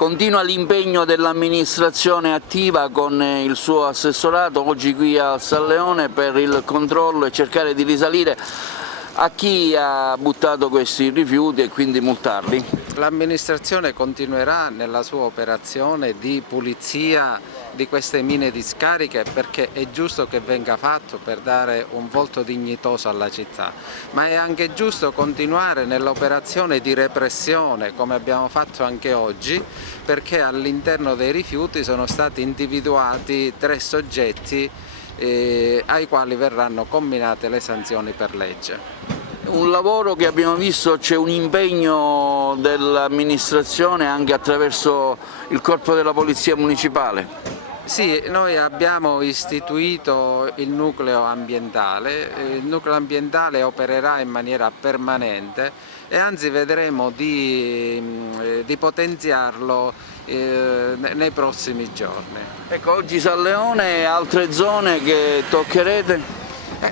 Continua l'impegno dell'amministrazione attiva con il suo assessorato oggi qui a San Leone per il controllo e cercare di risalire a chi ha buttato questi rifiuti e quindi multarli. L'amministrazione continuerà nella sua operazione di pulizia di queste mine discariche perché è giusto che venga fatto per dare un volto dignitoso alla città, ma è anche giusto continuare nell'operazione di repressione come abbiamo fatto anche oggi, perché all'interno dei rifiuti sono stati individuati 3 soggetti ai quali verranno comminate le sanzioni per legge. Un lavoro che abbiamo visto, c'è un impegno dell'amministrazione anche attraverso il corpo della Polizia Municipale. Sì, noi abbiamo istituito il nucleo ambientale opererà in maniera permanente e anzi vedremo di potenziarlo nei prossimi giorni. Ecco, oggi San Leone e altre zone che toccherete?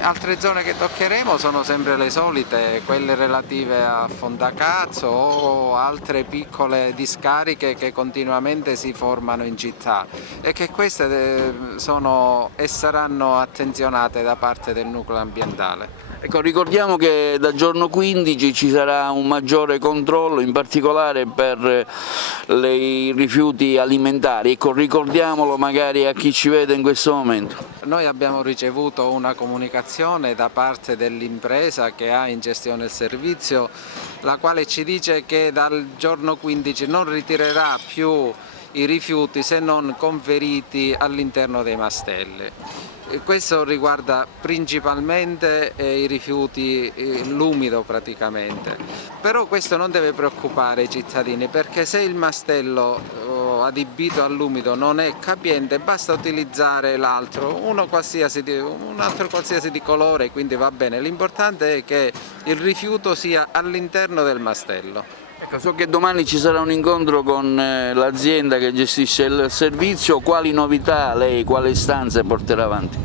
Altre zone che toccheremo sono sempre le solite, quelle relative a Fondacazzo o altre piccole discariche che continuamente si formano in città e che queste sono e saranno attenzionate da parte del nucleo ambientale. Ecco, ricordiamo che da giorno 15 ci sarà un maggiore controllo, in particolare per i rifiuti alimentari. Ecco, ricordiamolo magari a chi ci vede in questo momento. Noi abbiamo ricevuto una comunicazione da parte dell'impresa che ha in gestione il servizio, la quale ci dice che dal giorno 15 non ritirerà più i rifiuti se non conferiti all'interno dei mastelli. Questo riguarda principalmente i rifiuti, l'umido praticamente, però questo non deve preoccupare i cittadini perché se il mastello adibito all'umido non è capiente basta utilizzare l'altro, un altro qualsiasi di colore, quindi va bene, l'importante è che il rifiuto sia all'interno del mastello. Ecco, so che domani ci sarà un incontro con l'azienda che gestisce il servizio, quali novità lei, quali istanze porterà avanti?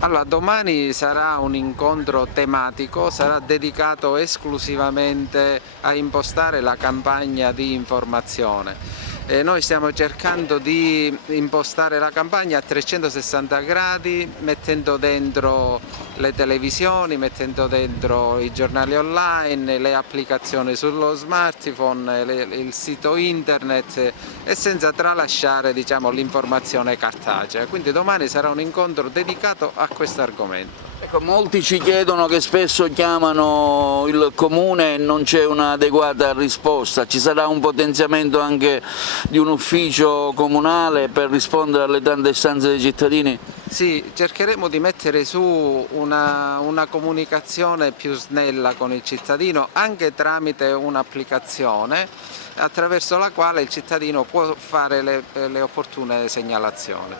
Allora, domani sarà un incontro tematico, sarà dedicato esclusivamente a impostare la campagna di informazione. Noi stiamo cercando di impostare la campagna a 360 gradi, mettendo dentro le televisioni, mettendo dentro i giornali online, le applicazioni sullo smartphone, il sito internet e senza tralasciare, diciamo, l'informazione cartacea. Quindi domani sarà un incontro dedicato a questo argomento. Ecco, molti ci chiedono che spesso chiamano il comune e non c'è un'adeguata risposta, ci sarà un potenziamento anche di un ufficio comunale per rispondere alle tante istanze dei cittadini? Sì, cercheremo di mettere su una comunicazione più snella con il cittadino anche tramite un'applicazione attraverso la quale il cittadino può fare le opportune segnalazioni.